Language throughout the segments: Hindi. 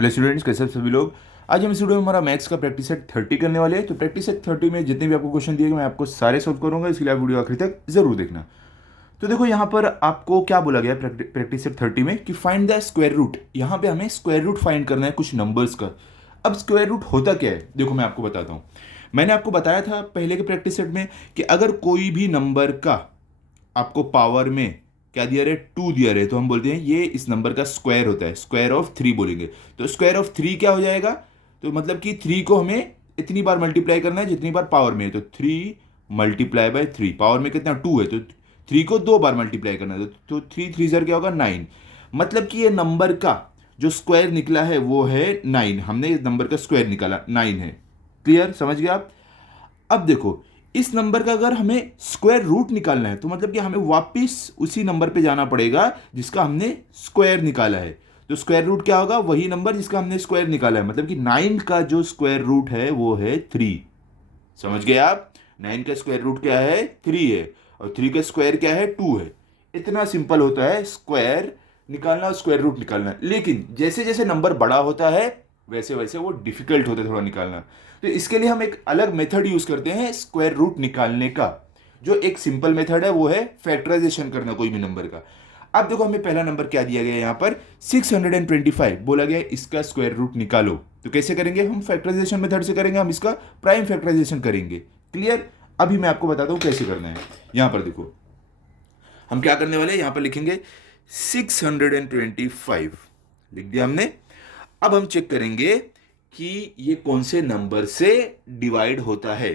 हेलो स्टूडेंट्स, कैसे हैं सभी लोग। आज हम इस वीडियो में हमारा मैथ्स का प्रैक्टिस सेट 30 करने वाले हैं। तो प्रैक्टिस सेट 30 में जितने भी आपको क्वेश्चन दिए गए मैं आपको सारे सॉल्व करूंगा, इसके लिए आप वीडियो आखिर तक जरूर देखना। तो देखो यहाँ पर आपको क्या बोला गया है प्रैक्टिस सेट 30 में कि फाइंड द स्क्वायर रूट। यहाँ पे हमें स्क्वायर रूट फाइंड करना है कुछ नंबर्स का। अब स्क्वायर रूट होता क्या है, देखो मैं आपको बताता हूँ। मैंने आपको बताया था पहले के प्रैक्टिस सेट में कि अगर कोई भी नंबर का आपको पावर में क्या दिया रहे, 2 दिया रहे, तो हम बोलते हैं ये इस नंबर का स्क्वायर होता है, स्क्वायर ऑफ 3 बोलेंगे। तो स्क्वायर ऑफ 3 क्या हो जाएगा, तो मतलब कि 3 को हमें इतनी बार मल्टीप्लाई करना है जितनी बार पावर में है। तो 3 मल्टीप्लाई बाय 3, पावर में कितना 2 है, तो 3 को 2 बार मल्टीप्लाई करना है। तो 3 3 ज़र क्या होगा 9। मतलब कि ये नंबर का जो स्क्वायर निकला है वो है 9। हमने इस नंबर का स्क्वायर निकाला 9 है। क्लियर, समझ गए आप। अब देखो इस नंबर का अगर हमें स्क्वायर रूट निकालना है तो मतलब कि हमें वापस उसी नंबर पे जाना पड़ेगा जिसका हमने स्क्वायर निकाला है। तो स्क्वायर रूट क्या होगा, वही नंबर जिसका हमने स्क्वायर निकाला है। मतलब कि 9 का जो स्क्वायर रूट है वो है 3। समझ गए आप। 9 का स्क्वायर रूट क्या है, 3 है, और 3 का स्क्वायर क्या है, 2 है। इतना सिंपल होता है स्क्वायर निकालना और स्क्वायर रूट निकालना। लेकिन जैसे जैसे नंबर बड़ा होता है वैसे वैसे वो डिफिकल्ट होता है थोड़ा निकालना। तो इसके लिए हम एक अलग मेथड यूज करते हैं स्क्वायर रूट निकालने का। जो एक सिंपल मेथड है वो है फैक्टराइजेशन करना कोई भी नंबर का। अब देखो हमें पहला नंबर क्या दिया गया है, यहाँ पर 625 बोला गया है, इसका स्क्वायर रूट निकालो। तो कैसे करेंगे, हम फैक्टराइजेशन मेथड से करेंगे, हम इसका प्राइम फैक्टराइजेशन करेंगे। क्लियर। अभी मैं आपको बताता हूँ कैसे करना है। यहाँ पर देखो हम क्या करने वाले हैं, यहाँ पर लिखेंगे 625 लिख दिया हमने। अब हम चेक करेंगे कि ये कौन से नंबर से डिवाइड होता है।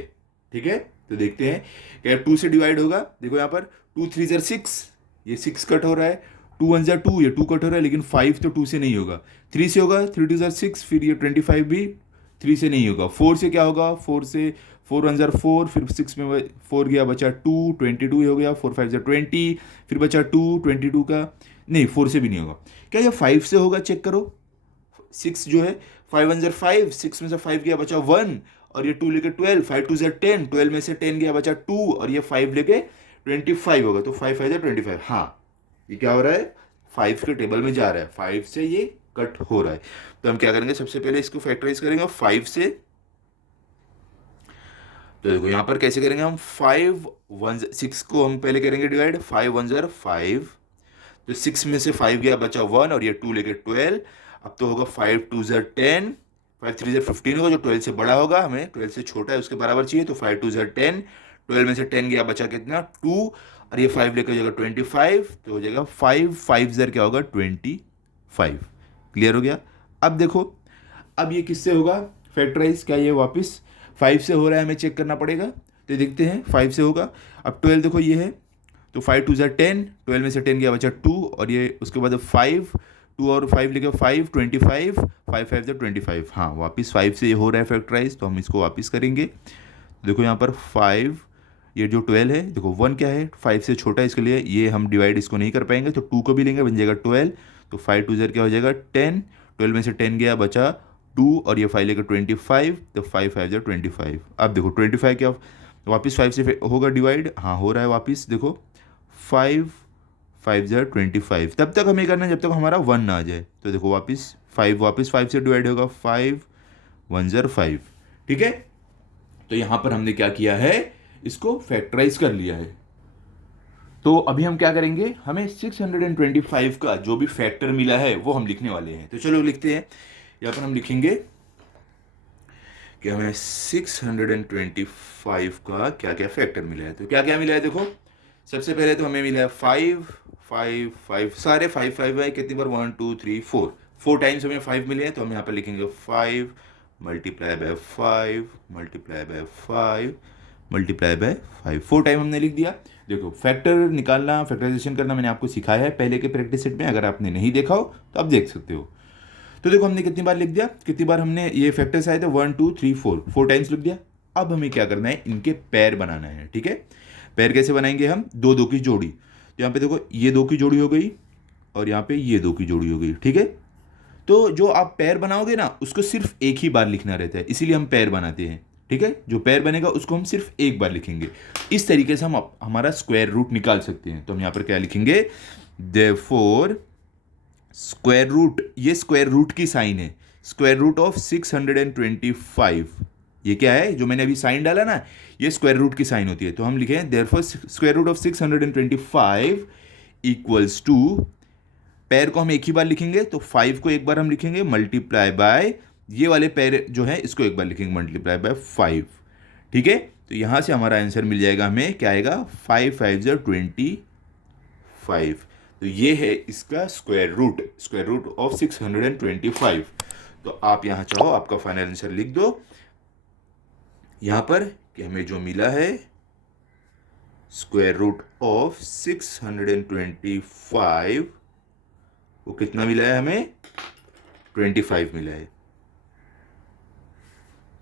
ठीक है, तो देखते हैं क्या 2 से डिवाइड होगा। देखो यहाँ पर 2 3 ज़र 6, ये 6 कट हो रहा है। 2 1 ज़र 2, ये 2 कट हो रहा है। लेकिन 5 तो 2 से नहीं होगा, 3 से होगा। 3 2 ज़र 6, फिर ये 25 भी 3 से नहीं होगा। 4 से क्या होगा, 4 से 4 1 ज़र 4, फिर 6 में 4 गया बचा 2, 22 हो गया। 4 5 ज़र 20, फिर बचा 2, 22 का नहीं, 4 से भी नहीं होगा। क्या ये 5 से होगा, चेक करो। 6 जो है 5 1 ज़र 5, 6 में से 5 गया बचा 1, और ये 2 लेके 12, 5 2 ज़र 10, 12 में से 10 गया बचा 2, और ये 5 लेके 25 होगा। तो 5 5 ज़र 25। हाँ, ये क्या हो रहा है, 5 के टेबल में जा रहा है, 5 से ये कट हो रहा है। तो हम क्या करेंगे, सबसे पहले इसको फैक्टराइज करेंगे 5 से। तो देखो यहाँ पर कैसे करेंगे हम, 5 1 6 को हम पहले करेंगे डिवाइड। 5 1 ज़र 5, तो 6 में से 5 गया बचा 1, और ये 2 लेके 12। अब तो होगा 5 2 ज़र 10, 5 3 ज़र 15 होगा, जो 12 से बड़ा होगा, हमें 12 से छोटा है उसके बराबर चाहिए। तो 5 2 ज़र 10, 12 में से 10 गया बचा कितना 2, और ये 5 लेकर हो जाएगा 25, तो हो जाएगा 5 5 ज़र क्या होगा 25। क्लियर हो गया। अब देखो अब ये किससे होगा फैक्टराइज, क्या ये वापस 5 से हो रहा है, हमें चेक करना पड़ेगा। तो देखते हैं 5 से होगा। अब 12 देखो ये है, तो 5 2 ज़र 10, 12 में से 10 गया बचा 2, और ये उसके बाद 5 2 और 5 लेके 5 25, 5 5 ज़र 25। हाँ, वापस 5 से ये हो रहा है फैक्टराइज, तो हम इसको वापस करेंगे। देखो यहाँ पर 5, ये जो 12 है, देखो 1 क्या है 5 से छोटा है, इसके लिए ये हम डिवाइड इसको नहीं कर पाएंगे, तो 2 को भी लेंगे, बन जाएगा 12। तो 5 2 ज़र क्या हो जाएगा 10, 12 में से 10 गया बचा 2, और ये 5 लेकर 25, तो 5 5 ज़र 25। अब देखो 25 क्या वापस 5 से होगा डिवाइड, हाँ हो रहा है वापस। देखो 5 5 ज़र 25। तब तक हमें करना है जब तक हमारा 1 ना आ जाए। तो देखो वापस 5 से डिवाइड होगा, 5 1 ज़र 5। ठीक है, तो यहाँ पर हमने क्या किया है, इसको फैक्टराइज कर लिया है। तो अभी हम क्या करेंगे, हमें 625 का जो भी फैक्टर मिला है वो हम लिखने वाले हैं। तो चलो लिखते हैं। यहाँ पर हम लिखेंगे कि हमें 625 का क्या क्या फैक्टर मिला है। तो क्या क्या मिला है देखो, सबसे पहले तो हमें मिला है 5 5 5, सारे 5 5 है। कितनी बार, 1 2 3 4 टाइम्स हमें 5 मिले हैं। तो हम यहाँ पर लिखेंगे 5 multiply by 5 multiply by 5 multiply by 5, 4 time हमने लिख दिया। देखो फैक्टर निकालना, फैक्टराइजेशन करना मैंने आपको सिखाया है पहले के प्रैक्टिस सेट में, अगर आपने नहीं देखा हो तो आप देख सकते हो। तो देखो हमने कितनी बार लिख दिया, कितनी बार हमने ये फैक्टर्स आए थे, 1 2 3 4 टाइम्स लिख दिया। अब हमें क्या करना है, इनके पैर बनाना है। ठीक है, पैर कैसे बनाएंगे हम, 2 2 की जोड़ी। तो यहाँ पे देखो ये 2 की जोड़ी हो गई, और यहाँ पे ये 2 की जोड़ी हो गई। ठीक है, तो जो आप पैर बनाओगे ना उसको सिर्फ एक ही बार लिखना रहता है, इसीलिए हम पैर बनाते हैं। ठीक है, जो पैर बनेगा उसको हम सिर्फ एक बार लिखेंगे। इस तरीके से हम हमारा स्क्वायर रूट निकाल सकते हैं। तो हम यहाँ पर क्या लिखेंगे, देयरफॉर स्क्वायर रूट, ये स्क्वायर रूट की साइन है, स्क्वायर रूट ऑफ 625, ये क्या है जो मैंने अभी साइन डाला ना, ये स्क्वायर रूट की साइन होती है, तो हम लिखें therefore square root of 625 equals to, pair को हम एक ही बार लिखेंगे तो 5 को एक बार हम लिखेंगे मल्टीप्लाई बाय, ये वाले पैर जो है इसको एक बार लिखेंगे मल्टीप्लाई बाय 5, ठीक है। तो यहाँ से हमारा आंसर मिल जाएगा हमें, क्या आएगा, 5 5 25, तो ये है इसका स्क्वायर रूट ऑफ 625। तो आप यहाँ चाहो आपका फाइनल आंसर लिख दो यहाँ पर कि हमें जो मिला है स्क्वायर रूट ऑफ 625, वो कितना मिला है हमें, 25 मिला है।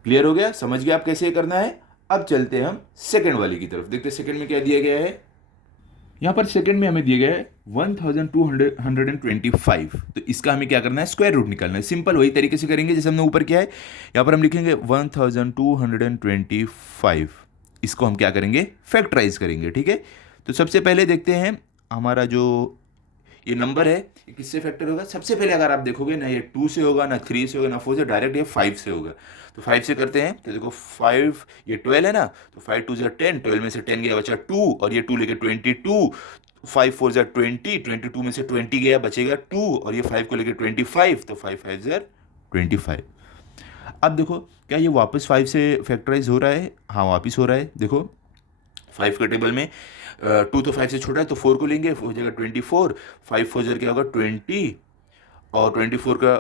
क्लियर हो गया, समझ गए आप कैसे करना है। अब चलते हैं हम सेकंड वाली की तरफ, देखते हैं सेकंड में क्या दिया गया है। यहाँ पर सेकंड में हमें दिया गया है 1225, तो इसका हमें क्या करना है, स्क्वायर रूट निकालना है। सिंपल वही तरीके से करेंगे जैसे हमने ऊपर किया है। यहाँ पर हम लिखेंगे 1225, इसको हम क्या करेंगे, फैक्टराइज करेंगे, ठीक है। तो सबसे पहले देखते हैं हमारा जो ये नंबर है ये किससे फैक्टर होगा। सबसे पहले अगर आप देखोगे ना, ये 2 से होगा, ना 3 से होगा, ना 4 से, डायरेक्ट ये 5 से होगा। तो 5 से करते हैं, तो देखो 5, ये 12 है ना, तो 5 2 10, 12 में से 10 गया बचा 2, और ये 2 लेके 22, 5 4 20, 22 में से 20 गया बचेगा 2, और ये 5 को लेके 25, तो 5 5 25। अब देखो क्या ये वापस 5 से फैक्टराइज हो रहा है, हाँ वापस हो रहा है। देखो 5 के टेबल में 2 तो 5 से छोटा है, तो 4 को लेंगे, हो जाएगा 24, 5 4 क्या होगा 20, और 24 का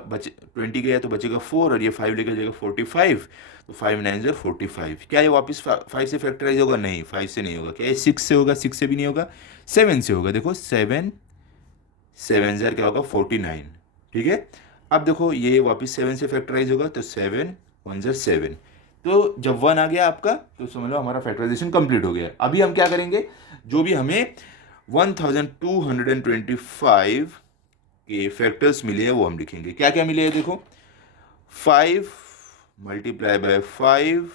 20 गया तो बचेगा 4, और ये 5 लेकर जाएगा 45, तो 5 9 45। क्या ये वापस 5 से फैक्टराइज होगा, नहीं 5 से नहीं होगा। क्या ये 6 से होगा, 6 से भी नहीं होगा, 7 से होगा। देखो 7 7 क्या होगा 49, ठीक है। अब देखो ये वापस 7 से फैक्टराइज होगा, तो 7 1 7, तो जब 1 आ गया आपका तो समझ लो हमारा फैक्टराइजेशन कंप्लीट हो गया। अभी हम क्या करेंगे, जो भी हमें 1225 के फैक्टर्स मिले हैं वो हम लिखेंगे। क्या क्या मिले हैं देखो, 5 multiply by 5,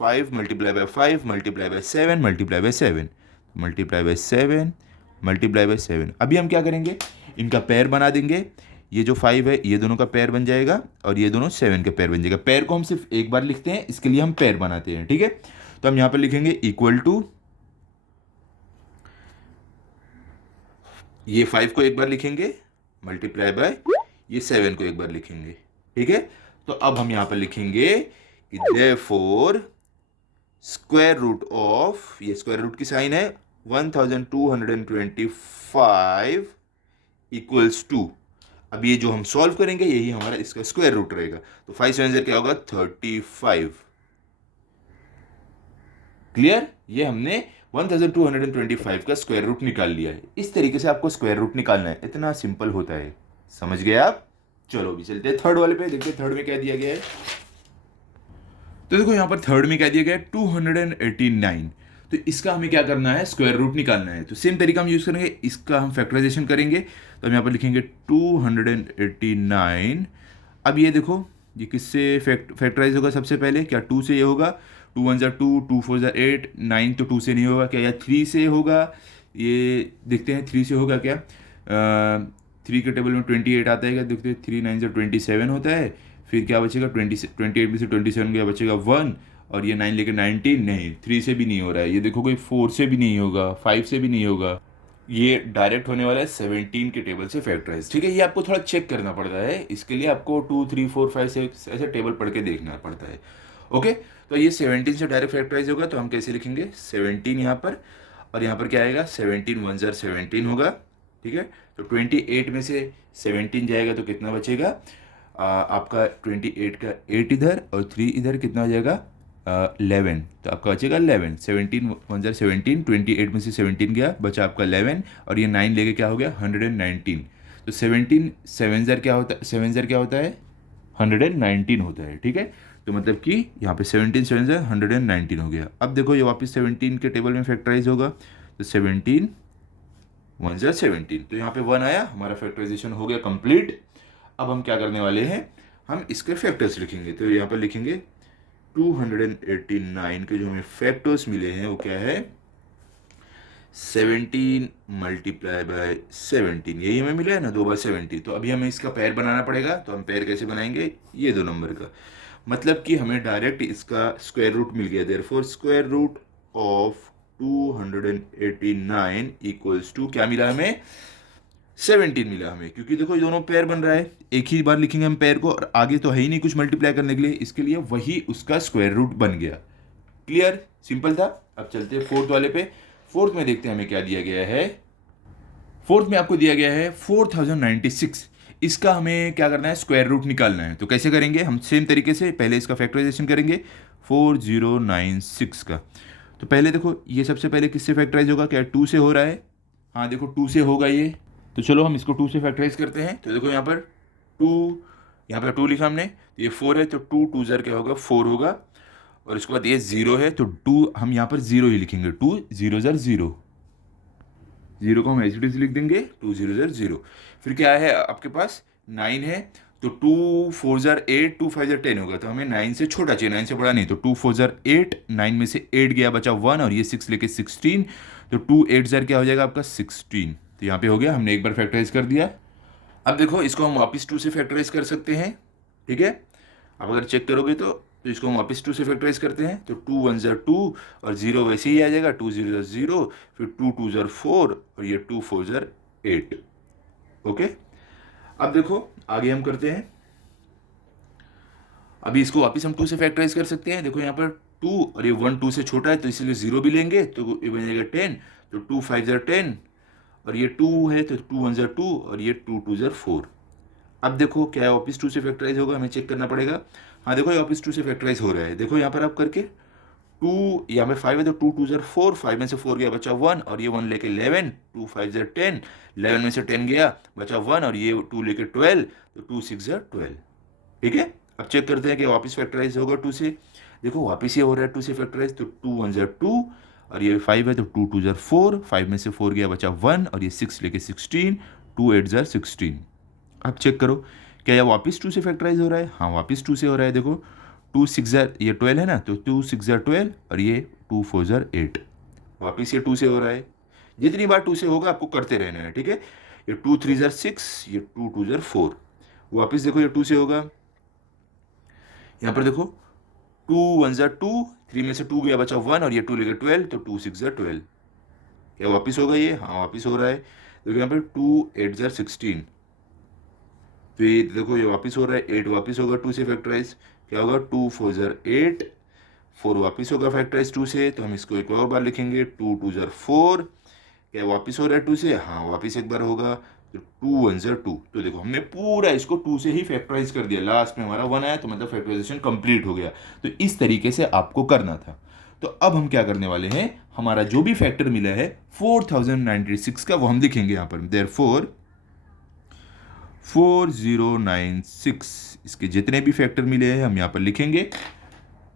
5 multiply by 5 multiply by 7 multiply by 7 multiply by 7 multiply by 7। अभी हम क्या करेंगे, इनका पेयर बना देंगे। ये जो 5 है ये दोनों का पेयर बन जाएगा, और ये दोनों 7 का पेयर बन जाएगा। पेयर को हम सिर्फ एक बार लिखते हैं, इसके लिए हम पेयर बनाते हैं, ठीक है। तो हम यहाँ पर लिखेंगे इक्वल टू, ये 5 को एक बार लिखेंगे मल्टीप्लाई बाय ये 7 को एक बार लिखेंगे, ठीक है। तो अब हम यहाँ पर लिखेंगे कि देयरफॉर स्क्वायर रूट ऑफ, ये स्क्वायर रूट की साइन है, 1225 इक्वल्स टू, अब ये जो हम सॉल्व करेंगे यही हमारा इसका स्क्वायर रूट रहेगा। तो 5 7 क्या होगा 35। क्लियर, ये हमने 1225 का स्क्वायर रूट निकाल लिया है। इस तरीके से आपको स्क्वायर रूट निकालना है, इतना सिंपल होता है, समझ गए आप। चलो अभी चलते हैं थर्ड वाले पे, देखते हैं थर्ड में क्या दिया गया है। तो देखो यहाँ पर थर्ड में क्या दिया गया है 289, तो इसका हमें क्या करना है, स्क्वायर रूट निकालना है। तो सेम तरीका हम यूज करेंगे, इसका हम फैक्टराइजेशन करेंगे। तो हम यहाँ पर लिखेंगे 289। अब ये देखो ये किससे फैक्टराइज होगा, सबसे पहले क्या 2 से ये होगा, 2 1 2, 2 4 8, 9 तो 2 से नहीं होगा, क्या या 3 से होगा, ये देखते हैं 3 से होगा क्या। 3 के टेबल में 28 आता है क्या, देखते हैं 3 9 27 होता है। फिर क्या बचेगा 28 में से 27 क्या बचेगा 1, और ये 9 लेकर 19, नहीं 3 से भी नहीं हो रहा है। ये देखो कोई 4 से भी नहीं होगा, 5 से भी नहीं होगा, ये डायरेक्ट होने वाला है 17 के टेबल से फैक्टराइज, ठीक है। ये आपको थोड़ा चेक करना पड़ता है, इसके लिए आपको 2 3 4 5 6 ऐसे टेबल पढ़ के देखना पड़ता है, ओके। तो ये 17 से डायरेक्ट फैक्टराइज होगा, तो हम कैसे लिखेंगे 17 यहाँ पर, और यहाँ पर क्या आएगा 17 1 17 होगा, ठीक है। तो 28 में से 17 जाएगा तो कितना बचेगा आपका 28 का 8 इधर और 3 इधर, कितना हो जाएगा 11, तो आपका बचेगा 11। 17 1 17, 28 में से 17 गया, बचा आपका 11, और ये 9 लेके क्या हो गया 119। तो 17 7 क्या होता है, 7 क्या होता है 119 होता है, ठीक है। तो मतलब कि यहाँ पे 17 7 119 हो गया। अब देखो ये वापस 17 के टेबल में फैक्टराइज होगा, तो 17 1 17, तो यहाँ पे 1 आया, हमारा फैक्टराइजेशन हो गया कंप्लीट। अब हम क्या करने वाले हैं, हम इसके फैक्टर्स लिखेंगे। तो यहाँ पर लिखेंगे 289 के जो हमें फैक्टर्स मिले हैं वो क्या है 17 मल्टीप्लाई बाय 17, यही हमें मिला है ना, 2/70। तो अभी हमें इसका पैर बनाना पड़ेगा। तो हम पैर कैसे बनाएंगे, ये 2 नंबर का, मतलब कि हमें डायरेक्ट इसका स्क्वायर रूट मिल गया। Therefore square root of 289 equals to क्या मिला हमें, 17 मिला हमें, क्योंकि देखो ये दोनों पेयर बन रहा है, एक ही बार लिखेंगे हम पेयर को, और आगे तो है ही नहीं कुछ मल्टीप्लाई करने के लिए, इसके लिए वही उसका स्क्वायर रूट बन गया। क्लियर, सिंपल था। अब चलते हैं फोर्थ वाले पे। फोर्थ में देखते हैं हमें क्या दिया गया है। फोर्थ में आपको दिया गया है 4096। इसका हमें क्या करना है, स्क्वायर रूट निकालना है। तो कैसे करेंगे हम, सेम तरीके से पहले इसका फैक्टराइजेशन करेंगे 4096 का। तो पहले देखो ये सबसे पहले किससे फैक्टराइज होगा, क्या 2 से हो रहा है, हाँ देखो 2 से होगा ये। तो चलो हम इसको 2 से फैक्टराइज करते हैं। तो देखो यहाँ पर 2, यहाँ पर 2 लिखा हमने, तो ये 4 है, तो 2 2 ज़र क्या होगा, 4 होगा। और इसके बाद ये 0 है, तो 2 हम यहाँ पर 0 ही लिखेंगे, 2 0 ज़र 0, 0 को हम एज इट इज लिख देंगे, 2 0 ज़र 0। फिर क्या है आपके पास, 9 है, तो 2 4 ज़र 8, 2 5 ज़र 10 होगा। तो हमें 9 से छोटा चाहिए, 9 से बड़ा नहीं। तो 2 4 ज़र 8, 9 में से 8 गया, बचा 1, और ये 6 लेके 16। तो 2 8 ज़र क्या हो जाएगा आपका 16। तो यहाँ पे हो गया, हमने एक बार फैक्टराइज कर दिया। अब देखो इसको हम वापस 2 से फैक्टराइज कर सकते हैं, ठीक है। अब अगर चेक करोगे तो इसको हम वापस 2 से फैक्टराइज करते हैं। तो 2 1 ज़र 2, और 0 वैसे ही आ जाएगा, 2 0 ज़र 0, फिर 2 2 ज़र 4, और ये 2 4 ज़र 8। ओके, अब देखो आगे हम करते हैं। अभी इसको वापस हम 2 से फैक्टराइज कर सकते हैं। देखो यहाँ पर 2, और ये 1 2 से छोटा है, तो इसलिए 0 भी लेंगे, तो ये बन जाएगा 10। तो 2 5 ज़र 10, और ये 2 है, तो 2 1 ज़र 2, और ये 2 2 ज़र 4। अब देखो क्या है, वापस 2 से फैक्टराइज होगा, हमें चेक करना पड़ेगा। हाँ देखो ये वापस 2 से फैक्टराइज हो रहा है। देखो यहाँ पर आप करके 2, यहाँ पे 5 है, तो 2 2 ज़र 4, 5 में से 4 गया, बचा 1, और ये 1 लेके 11, 2 5 ज़र 10, 11 में से 10 गया, बचा 1, और ये 2 लेके 12, तो 2 6 ज़र 12। ठीक है, अब चेक करते हैं कि वापस फैक्टराइज होगा 2 से। देखो वापस ये हो रहा है 2 से फैक्टराइज, तो 2 1 ज़र 2, और ये 5 है, तो 2 2 ज़र 4, 5 में से 4 गया, बचा 1, और ये 6 लेके 16, 2 8 ज़र 16। अब चेक करो क्या यह वापस 2 से फैक्टराइज हो रहा है, हाँ वापस 2 से हो रहा है। देखो 2 6 ज़र, ये 12 है ना, तो 2 6 ज़र 12, और ये 2 4 ज़र 8, वापस ये 2 से हो रहा है। जितनी बार 2 से होगा आपको करते रहना है, ठीक है। ये 2 3 ज़र 6, ये 2 2 ज़र 4, वापस देखो ये 2 से होगा। यहाँ पर देखो 2 1 ज़र 2, 3 में से 2 गया, बचा 1, और ये 2 लेकर 12, तो 2 6 ज़र 12, क्या वापस होगा ये, हाँ वापस हो रहा है। देखो यहाँ पर 2 8 ज़र 16, तो ये देखो ये वापस हो रहा है, 8 वापस होगा 2 से फैक्टराइज, क्या होगा 2 4 ज़र 8, 4 वापस होगा फैक्टराइज 2 से, तो हम इसको एक और बार लिखेंगे, 2 2 ज़र 4, क्या वापस हो रहा है 2 से, हाँ वापस एक बार होगा, तो 2 1 ज़र 2। तो देखो हमने पूरा इसको 2 से ही फैक्टराइज कर दिया, लास्ट में हमारा 1 आया, तो मतलब फैक्टराइजेशन कंप्लीट हो गया। तो इस तरीके से आपको करना था। तो अब हम क्या करने वाले हैं, हमारा जो भी फैक्टर मिला है 4096 का, वो हम लिखेंगे यहाँ पर। देयरफॉर 4096, इसके जितने भी फैक्टर मिले हैं हम यहाँ पर लिखेंगे।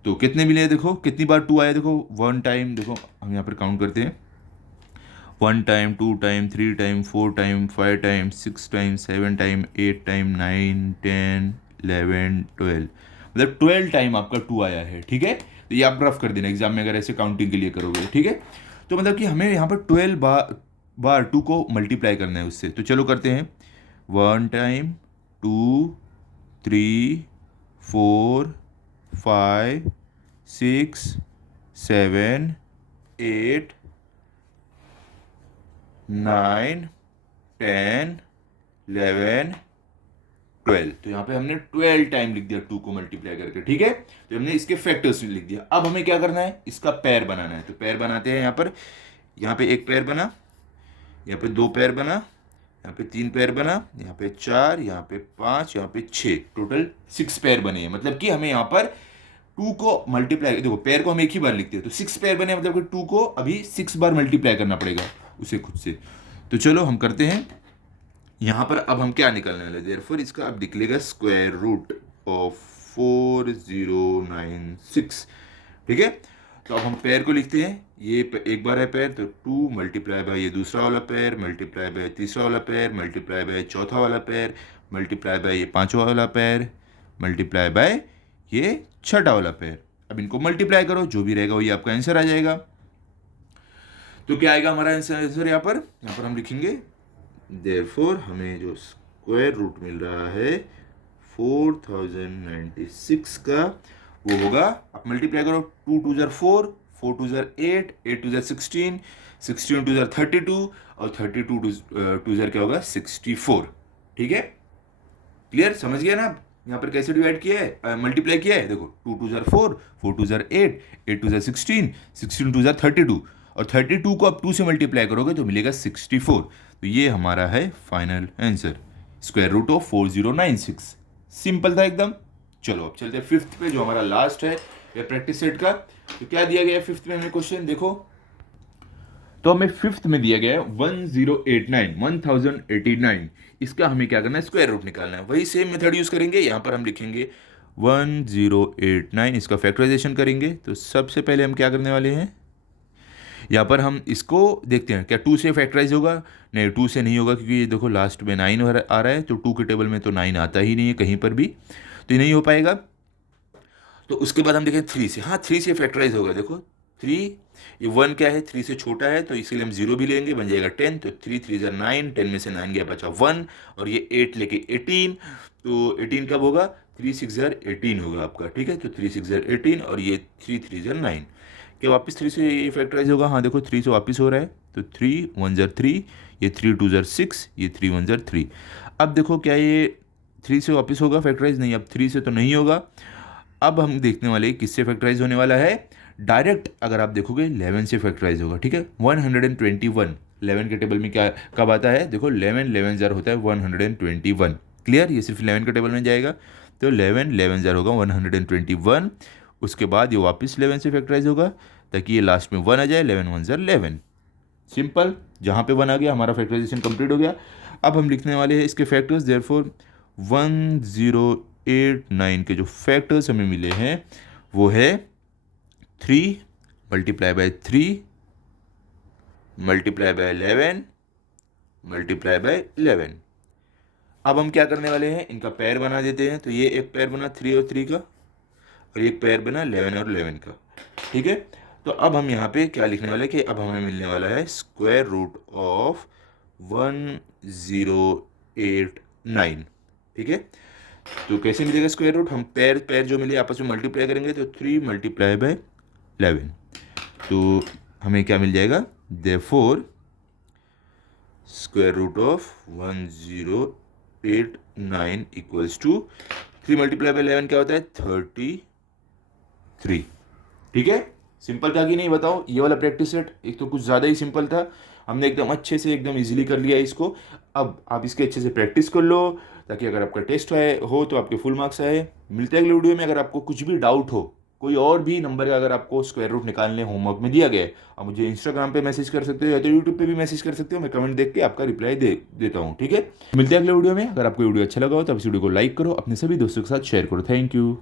तो कितने मिले हैं, देखो कितनी बार 2 आया, देखो 1 टाइम, देखो हम यहाँ पर काउंट करते हैं, 1 time, 2 time, 3 time, 4 time, 5 time, 6 time, 7 time, 8 time, 9 10 11 12, मतलब 12 टाइम आपका 2 आया है, ठीक है। तो ये आप रफ कर देना एग्जाम में अगर ऐसे काउंटिंग के लिए करोगे, ठीक है। तो मतलब कि हमें यहाँ पर 12 बार 2 को मल्टीप्लाई करना है उससे। तो चलो करते हैं, 1 टाइम, 2 3 4 5 6 7 8 9 10 11 12। तो यहाँ पे हमने 12 टाइम लिख दिया 2 को मल्टीप्लाई करके, ठीक है। तो हमने इसके फैक्टर्स लिख दिया। अब हमें क्या करना है, इसका पैर बनाना है। तो पैर बनाते हैं, यहाँ पे एक पैर बना, यहाँ पे 2 पैर बना, यहाँ पे 3 पैर बना, यहाँ पे 4, यहाँ पे 5, यहाँ पे 6, टोटल 6 पैर बने हैं। मतलब कि हमें यहाँ पर 2 को मल्टीप्लाई, देखो पैर को हम एक ही बार लिखते हैं, तो 6 पैर बने, मतलब कि 2 को अभी 6 बार मल्टीप्लाई करना पड़ेगा उसे खुद से। तो चलो हम करते हैं। यहाँ पर अब हम क्या निकालने वाले, देयरफॉर इसका अब निकलेगा स्क्वायर रूट ऑफ 4096, ठीक है। तो अब हम पैर को लिखते हैं, ये एक बार है पैर, तो 2 मल्टीप्लाई बाय ये दूसरा वाला पैर, मल्टीप्लाई बाय तीसरा वाला पैर, मल्टीप्लाई बाय चौथा वाला पैर, मल्टीप्लाई बाय ये पांचवा वाला पैर, मल्टीप्लाई बाय ये छठा वाला पैर। अब इनको मल्टीप्लाई करो, जो भी रहेगा वही आपका आंसर आ जाएगा। तो क्या आएगा हमारा आंसर यहाँ पर हम लिखेंगे देयरफॉर हमें जो स्क्वायर रूट मिल रहा है 4096 का, वो होगा, आप मल्टीप्लाई करो, 2 2 जार 4, 4 2 जार 8, 8 2 जार 16, 16 2 जार 32 और 32 2 जार क्या होगा 64। ठीक है, क्लियर, समझ गया ना आप यहाँ पर कैसे डिवाइड किया है, मल्टीप्लाई किया है। देखो 2 2 जार 4, 4 2 जार 8, 8 2 जार 16, 16 2 जार 32 और 32 को आप 2 से मल्टीप्लाई करोगे तो मिलेगा 64। तो ये हमारा है final answer, square root of 4096। Simple था एकदम। चलो अब चलते हैं फिफ्थ पे, जो हमारा लास्ट है ये प्रैक्टिस सेट का। तो क्या दिया गया है फिफ्थ में हमें क्वेश्चन, देखो तो हमें फिफ्थ में दिया गया है 1089, इसका हमें क्या करना है, स्क्वायर रूट निकालना है। वही सेम मेथड यूज करेंगे, यहाँ पर हम लिखेंगे 1089, इसका फैक्टराइजेशन करेंगे। तो सबसे पहले हम क्या करने वाले हैं, यहाँ पर हम इसको देखते हैं क्या 2 से फैक्टराइज होगा। नहीं, 2 से नहीं होगा, क्योंकि ये देखो लास्ट में 9 आ रहा है, तो 2 के टेबल में तो 9 आता ही नहीं है कहीं पर भी, तो ये नहीं हो पाएगा। तो उसके बाद हम देखें 3 से, हाँ 3 से फैक्टराइज होगा। देखो 3, ये 1 क्या है, 3 से छोटा है, तो इसके लिए हम 0 भी लेंगे, बन जाएगा 10। तो 3 3 ज़ा 9, 10 में से 9 गया बचा 1, और ये 8 लेके 18, तो 18 कब होगा, 3 6 ज़ा 18 होगा आपका। ठीक है, तो 3 6 ज़ा 18 और ये 3 3 ज़ा 9, क्या वापस 3 से ये फैक्टराइज होगा। हाँ देखो 3 से वापस हो रहा है, तो 3 1 ज़ा 3, ये 3 2 ज़ा 6, ये 3 1 ज़ा 3। अब देखो क्या ये 3 से वापस होगा फैक्टराइज, नहीं, अब 3 से तो नहीं होगा। अब हम देखने वाले किससे फैक्टराइज होने वाला है, डायरेक्ट अगर आप देखोगे 11 से फैक्टराइज होगा। ठीक है, 121 11 के टेबल में क्या कब आता है, देखो 11 11 जार होता है 121। क्लियर, ये सिर्फ 11 के टेबल में जाएगा, तो 11 11 जार होगा 121। उसके बाद ये वापस 11 से फैक्टराइज होगा, ताकि ये लास्ट में 1 आ जाए, 11 1 जार 11। सिंपल, जहाँ पे 1 आ गया हमारा फैक्टराइजेशन कंप्लीट हो गया। अब हम लिखने वाले हैं इसके फैक्टर्स। देयरफॉर 1089 के जो फैक्टर्स हमें मिले हैं वो है 3 multiply bye 3 multiply by 11 multiply by 11। अब हम क्या करने वाले हैं, इनका पेयर बना देते हैं। तो ये एक पेयर बना 3 और 3 का, और एक पेयर बना 11 और 11 का। ठीक है, तो अब हम यहाँ पे क्या लिखने वाले हैं कि अब हमें मिलने वाला है स्क्वायर रूट ऑफ 1089। ठीक है, तो कैसे मिलेगा स्क्वायर रूट, हम पेयर पेयर जो मिले आपस में मल्टीप्लाई करेंगे, तो 3 मल्टीप्लाई बाय 11, तो हमें क्या मिल जाएगा, therefore square root of 1089 equals to 3 multiply by 11 क्या होता है 33। ठीक है, सिंपल था कि नहीं बताओ। ये वाला प्रैक्टिस सेट एक तो कुछ ज़्यादा ही सिंपल था, हमने एकदम अच्छे से एकदम इजीली कर लिया इसको। अब आप इसके अच्छे से प्रैक्टिस कर लो, ताकि अगर आपका टेस्ट हो तो आपके फुल मार्क्स आए। मिलते हैं अगले वीडियो में। अगर आपको कुछ भी डाउट हो, कोई और भी नंबर का अगर आपको स्क्वायर रूट निकालने होमवर्क में दिया गया है, आप मुझे इंस्टाग्राम पे मैसेज कर सकते हो या तो यूट्यूब पे भी मैसेज कर सकते हो, मैं कमेंट देख के आपका रिप्लाई देता हूँ। ठीक है, मिलते हैं अगले वीडियो में। अगर आपको वीडियो अच्छा लगा हो तो आप इस वीडियो को लाइक करो, अपने सभी दोस्तों के साथ शेयर करो। Thank you.